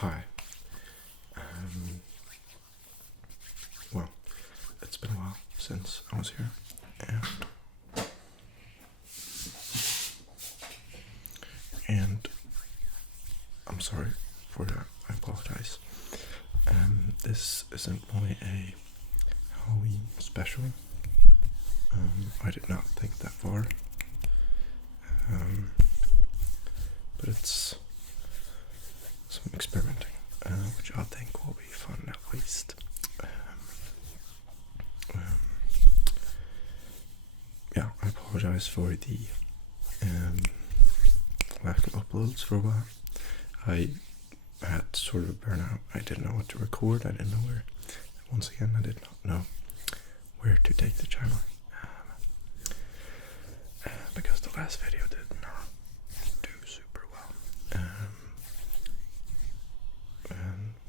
Hi. Um, well, it's been a while since I was here, and I'm sorry for that. I apologize. This isn't really a Halloween special. I did not think that far. But it's some experimenting, which I think will be fun at least. Yeah, I apologize for the lack of uploads for a while. I had sort of burnout. I didn't know what to record. I didn't know where. Once again, I did not know where to take the channel. Because the last video did not do super well.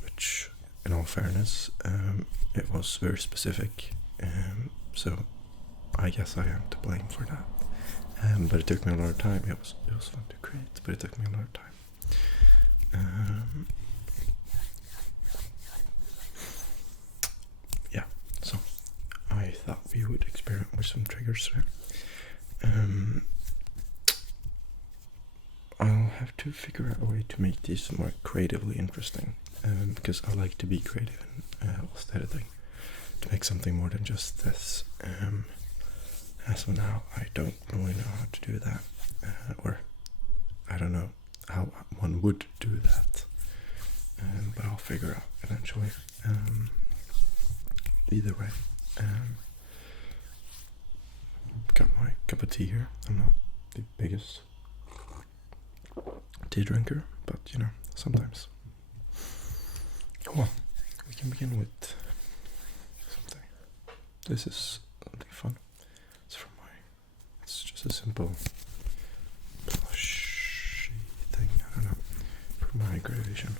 Which, in all fairness, it was very specific. So I guess I am to blame for that. But it took me a lot of time. It was fun to create, but it took me a lot of time. Yeah, so I thought we would experiment with some triggers there. I'll have to figure out a way to make these more creatively interesting, because I like to be creative whilst editing, to make something more than just this. As of now, I don't really know how to do that, or I don't know how one would do that, but I'll figure out eventually. Either way, got my cup of tea here. I'm not the biggest tea drinker, but you know, sometimes. Well, we can begin with something. This is something fun. It's just a simple plushy thing, I don't know, for my graduation.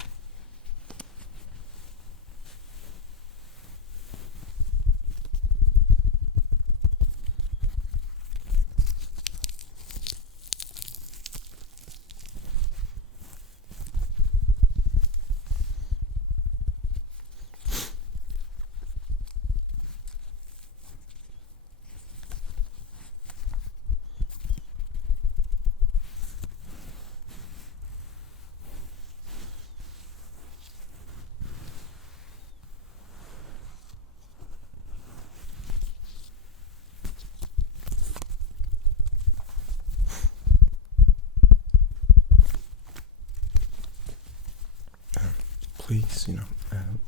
Please,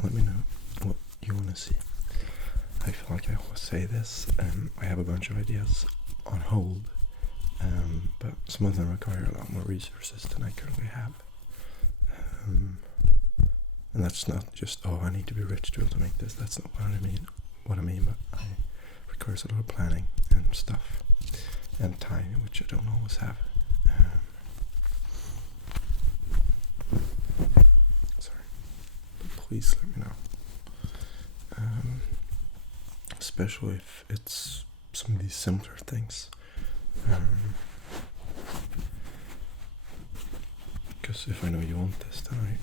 let me know what you want to see. I feel like I always say this. I have a bunch of ideas on hold, but some of them require a lot more resources than I currently have. And that's not just, oh, I need to be rich to be able to make this. That's not what I mean. But it requires a lot of planning and stuff and time, which I don't always have. Please let me know, especially if it's some of these simpler things, because if I know you want this, then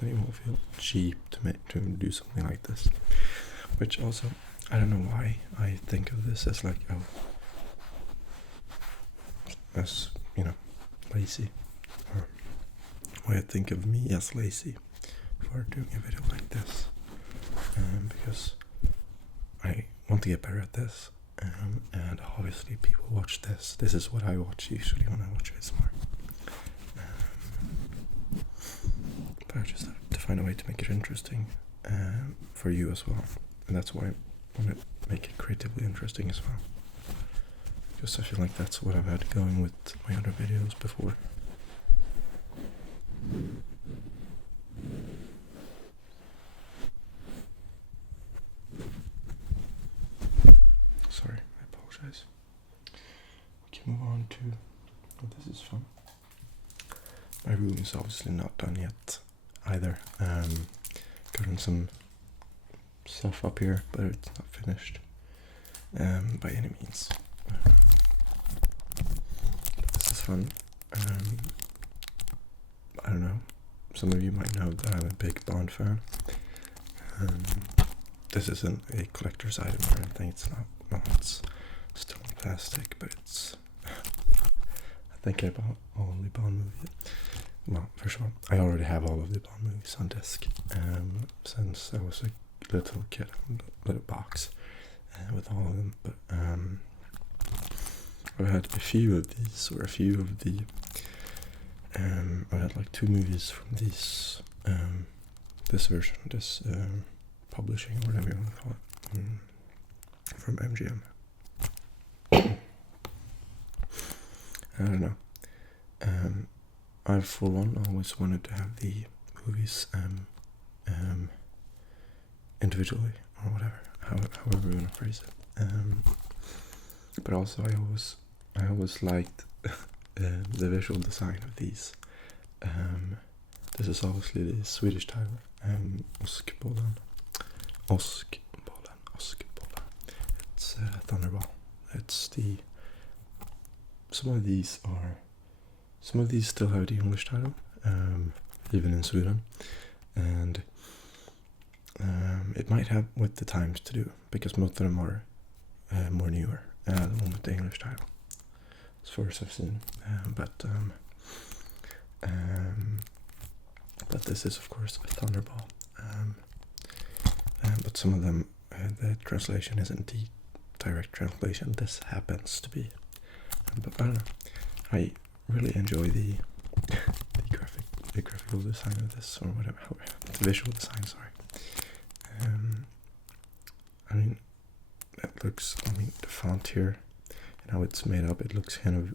it won't feel cheap to do something like this. Which also, I don't know why I think of this as like, as lazy, or why I think of me as lazy for doing a video like this, because I want to get better at this, and obviously people watch this. This is what I watch usually when I watch ASMR, but I just have to find a way to make it interesting for you as well, and that's why I want to make it creatively interesting as well, because I feel like that's what I've had going with my other videos before. Sorry, I apologize. We can move on to, oh, this is fun. My room is obviously not done yet either. Gotten some stuff up here, but it's not finished by any means. This is fun. I don't know. some of you might know that I'm a big Bond fan. This isn't a collector's item or anything. It's not. Well, it's still in plastic, but it's. I think I bought all the Bond movies. Well, first of all, I already have all of the Bond movies on disc. Since I was a little kid, a little box with all of them. But I've had a few of these, or a few of the. I had like 2 movies from these. This version, this publishing, or whatever you want to call it, from MGM. I don't know. I've for one always wanted to have the movies individually, or whatever, however you want to phrase it. But also I always liked the visual design of these. This is obviously the Swedish title, Åskbollen. It's Thunderball. It's the. Some of these still have the English title, even in Sweden, and it might have with the times to do, because most of them are more newer, the one with the English title, as far as I've seen. But this is of course a Thunderball. But some of them, the translation isn't the direct translation. This happens to be. But I don't know. I really enjoy the graphical design of this, or whatever. The visual design. Sorry. I mean, it looks. I mean, the font here and how it's made up. It looks kind of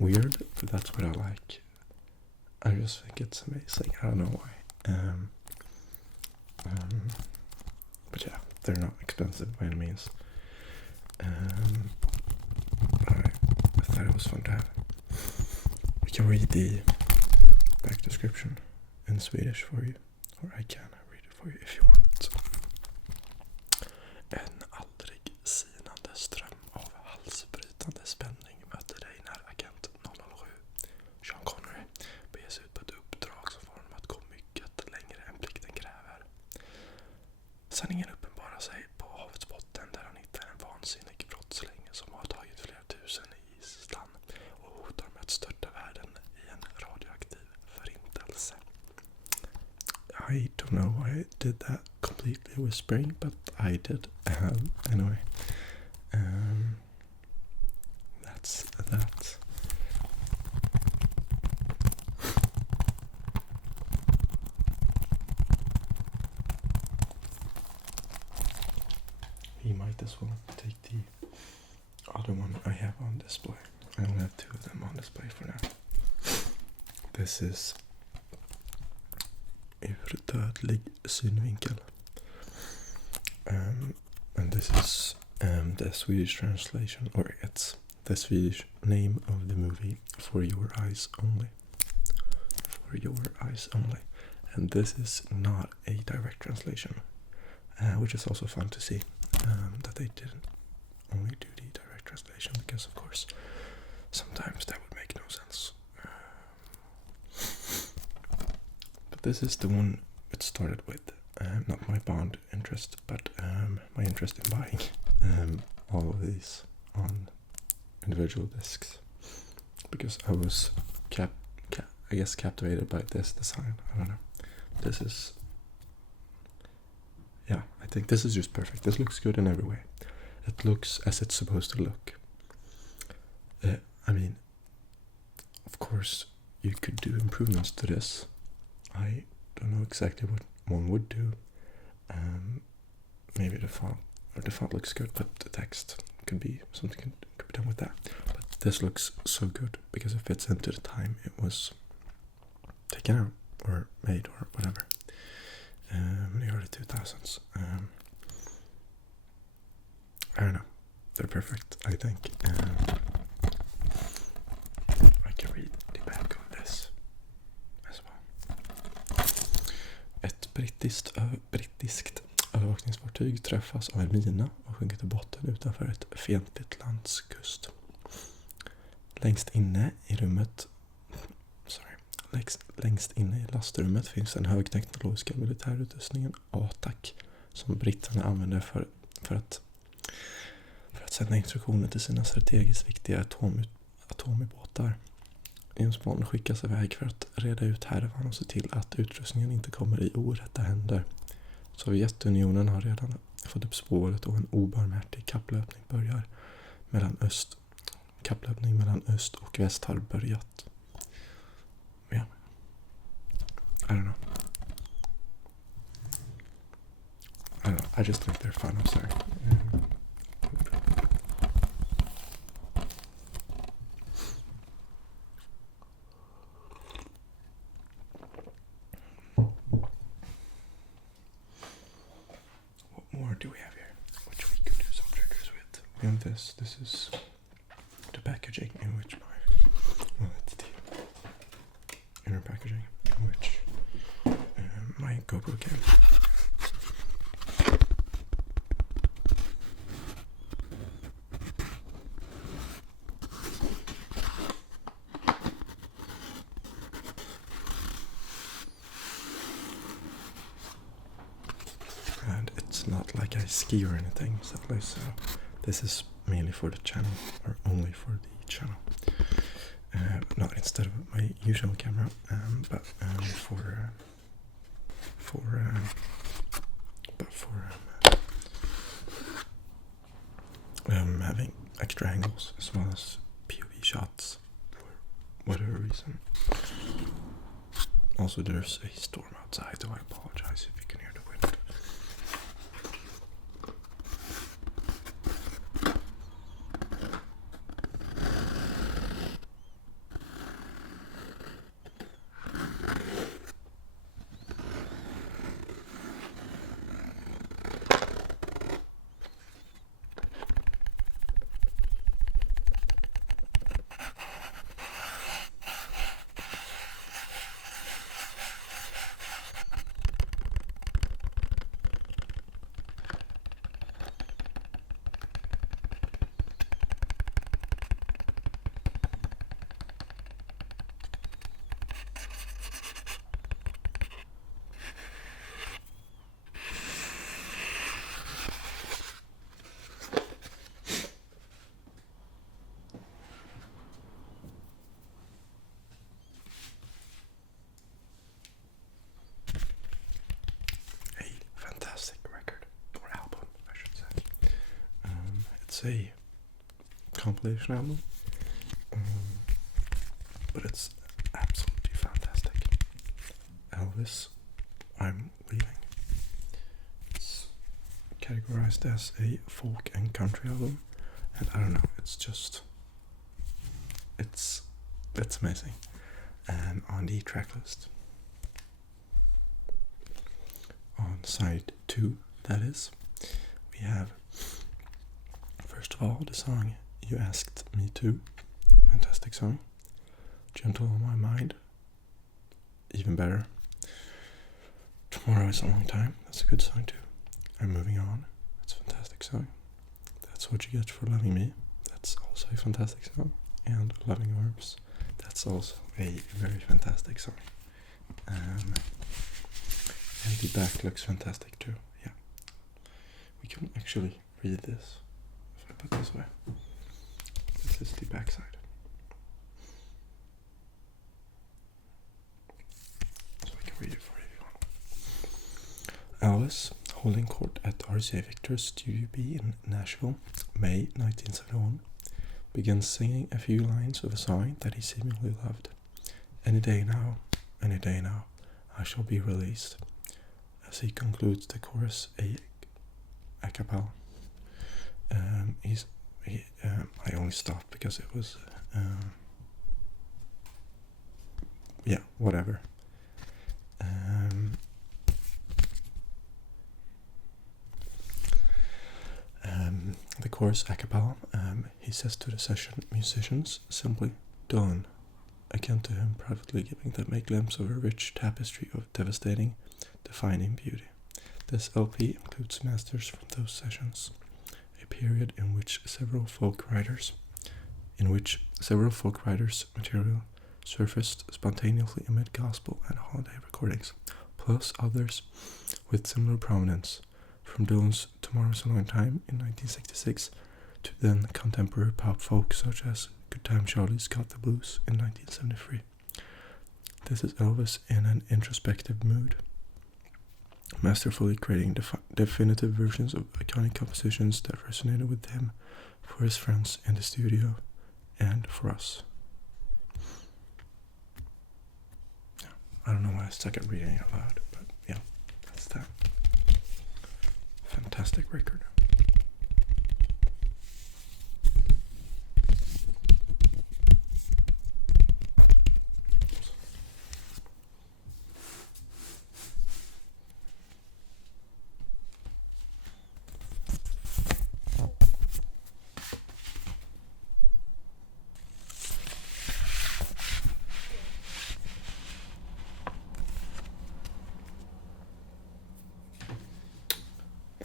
weird, but that's what I like. I just think it's amazing. I don't know why. But yeah, they're not expensive by any means. I thought it was fun to have. We can read the back description in Swedish for you, or I can read it for you if you want. En aldrig sinande ström av halsbrytande spänning möter dig när agent 007, Sean Connery, beger sig ut på ett uppdrag som får honom att gå mycket längre än plikten kräver. Sanningen uppenbarar sig på havets botten där han hittar en vansinnig brottsling som har tagit flera tusen i gisslan och hotar med att störta världen i en radioaktiv förintelse. I don't know why I did that completely whispering, but I did. Anyway, that's that. You might as well take the other one I have on display. I only have 2 of them on display for now. This is Ur dödlig synvinkel. And this is the Swedish translation, or it's the Swedish name of the movie, For Your Eyes Only. For Your Eyes Only. And this is not a direct translation, which is also fun to see, that they didn't only do the direct translation, because of course sometimes that would make no sense. But this is the one it started with. Not my Bond interest, but my interest in buying all of these on individual discs, because I was captivated by this design. I don't know. This is, yeah, I think this is just perfect. This looks good in every way. It looks as it's supposed to look. I mean, of course, you could do improvements to this. I don't know exactly what one would do. Maybe the font looks good, but the text could be something could be done with that. But this looks so good because it fits into the time it was taken out or made or whatever, in the early 2000s. I don't know. They're perfect, I think. I can read the back of this as well. Ett brittiskt övervakningsfartyg träffas av en mina och sjunker till botten utanför ett fientligt lands kust. Längst inne i längst inne i lastrummet finns den högteknologiska militärutrustningen ATAC som britterna använder för att sända instruktioner till sina strategiskt viktiga atomubåtar. James Bond skickas iväg för att reda ut härvan och se till att utrustningen inte kommer i orätta händer. Sovjetunionen har redan fått upp spåret och en obarmhärtig kapplöpning mellan öst och väst har börjat. Ja. I don't know. I just think they're fun, I'm sorry. What more do we have here? Which we could do some triggers with. We have this. This is the packaging in which it's the inner packaging in which my GoPro came. And it's not like I ski or anything, sadly, so this is mainly for the channel, or only for the channel. Not instead of my usual camera, but having extra angles as well as POV shots for whatever reason. Also, there's a storm outside, so I apologize if you can hear the wind. It's a compilation album, but it's absolutely fantastic. Elvis, I'm Leaving. It's categorized as a folk and country album, and I don't know, it's amazing. On the track list, on side 2, that is, we have, first of all, the song You Asked Me To, fantastic song. Gentle on My Mind, even better. Tomorrow Is a Long Time, that's a good song too. I'm Moving On, that's a fantastic song. That's What You Get for Loving Me, that's also a fantastic song. And Loving Arms, that's also a very fantastic song. And the back looks fantastic too, yeah. We can actually read this. If I put it this way, this is the back side. So I can read it for you if you want. Elvis, holding court at RCA Victor's Studio B in Nashville, May 1971, begins singing a few lines of a song that he seemingly loved. Any day now, I shall be released. As he concludes the chorus a cappella. I only stopped because it was, yeah, whatever. The chorus a cappella, he says to the session musicians simply, "Done," again to him privately, giving them a glimpse of a rich tapestry of devastating, defining beauty. This LP includes masters from those sessions, a period in which several folk writers' material surfaced spontaneously amid gospel and holiday recordings, plus others with similar prominence, from Dylan's Tomorrow's a Long Time in 1966 to then contemporary pop folk such as Good Time Charlie's Got the Blues in 1973. This is Elvis in an introspective mood, masterfully creating definitive versions of iconic compositions that resonated with him, for his friends in the studio, and for us. Yeah, I don't know why I stuck at reading out loud, but yeah, that's that. Fantastic record.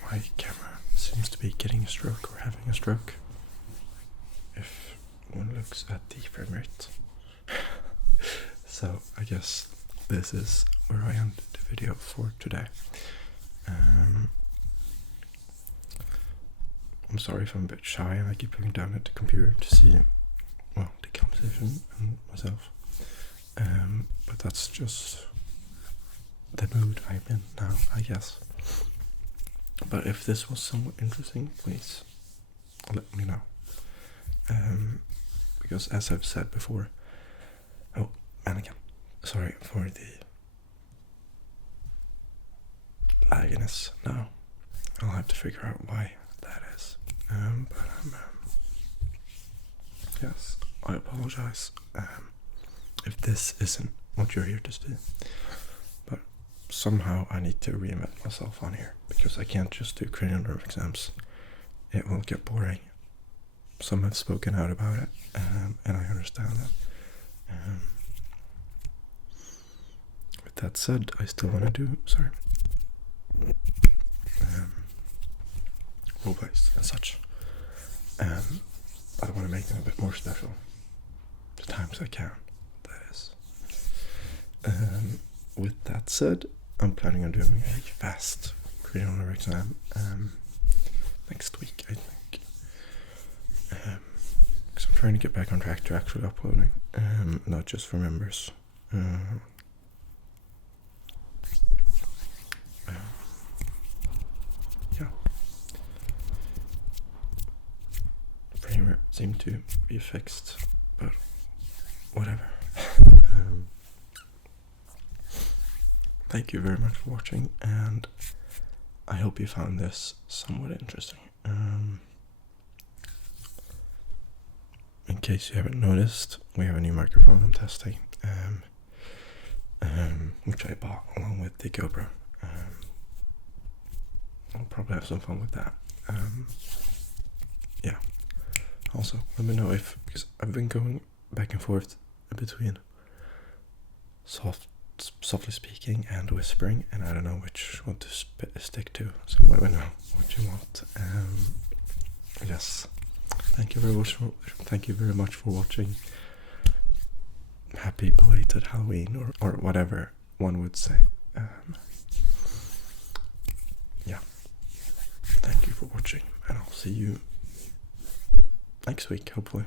My camera seems to be getting a stroke or having a stroke if one looks at the frame rate. So I guess this is where I end the video for today. I'm sorry if I'm a bit shy and I keep looking down at the computer to see, well, the composition and myself. But that's just the mood I'm in now, I guess. But if this was somewhat interesting, please let me know. Because as I've said before, oh, and again, sorry for the lagginess now. I'll have to figure out why that is. Yes, I apologize if this isn't what you're here to see. But somehow I need to reinvent myself on here, because I can't just do cranial nerve exams. It will get boring. Some have spoken out about it, and I understand that. With that said, I still want to do, roleplays and such. I want to make them a bit more special. The times I can, that is. With that said, I'm planning on doing a fast cranial nerve exam next week, I think. Because I'm trying to get back on track to actually uploading, not just for members. Yeah. Frame rate seemed to be fixed, but whatever. Thank you very much for watching, and I hope you found this somewhat interesting. In case you haven't noticed, we have a new microphone I'm testing, which I bought along with the GoPro. I'll probably have some fun with that. Yeah. Also, let me know because I've been going back and forth between softly speaking and whispering, and I don't know which one to stick to, so let me know what you want. Yes, thank you very much for watching. Happy belated Halloween, or whatever one would say. Yeah, thank you for watching, and I'll see you next week, hopefully.